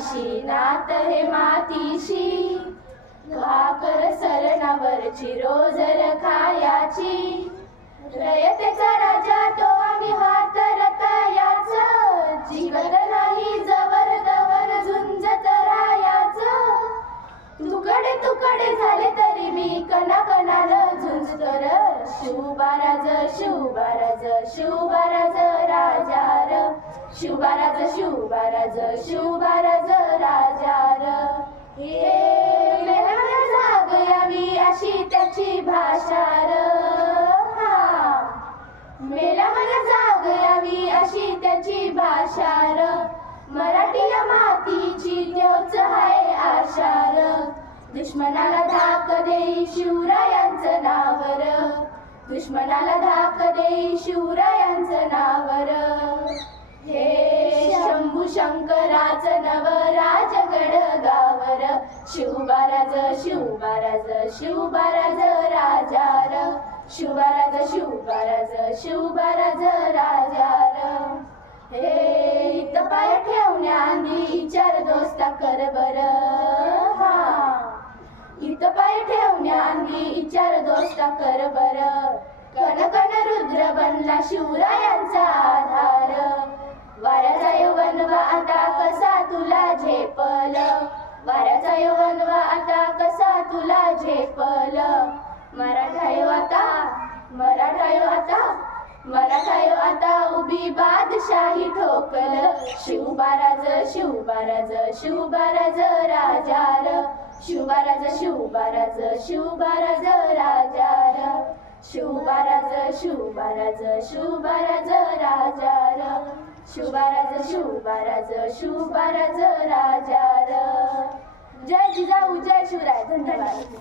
काशीनाथ हे मातीशी. भाकर सरणावरची रोज खायाची. रयतेचा राजा तो आम्ही हात रतायाच. जिगत नाही जवर दवर झुंजत रायाच. तुकडे तुकडे झाले तरी मी कणा कणाल झुंज कर शिवबाराज शिवबाराज शिवबाराज राजार शिवबाराज शिवबाराज शिवबाराज राजार. हे मेळाव्या जाग यावी अशी त्याची भाषार. हा. मेला मला जाग अशी त्याची भाषार. मराठी या मातीची त्योच आहे आशार दुश्मनाला धाक देई शिवरायांचं नावर. दुश्मनाला धाक देई शिवरायांचं नावर. शंकराचं नवराज गड गावर शिवबाराज शिवबाराज शिवबाराज राजार. शिवबाराज शिवबाराज शिवबाराज राजार. हे इथं पाय ठेवण्याआधी चार दोस्ता कर बर. हा. इथं पाय ठेवण्याआधी चार दोस्ता कर बर. कण कण रुद्र बनला शिवरायांचा आधार. वाऱ्याचा आता कसा तुला झेपल? मराठा आता मराठा आता मराठा आता उभी बादशाही ठोकल. शिवबाराज शिवबाराज शिवबाराज राजार शिवबाराज शिवबाराज शिवबाराज राजार शिवबाराज शिवबाराज शिवबाराज राजार शिवबाराज शिवबाराज शिवबाराज राजार जय जिजाऊ जय शिवराय. धन्यवाद.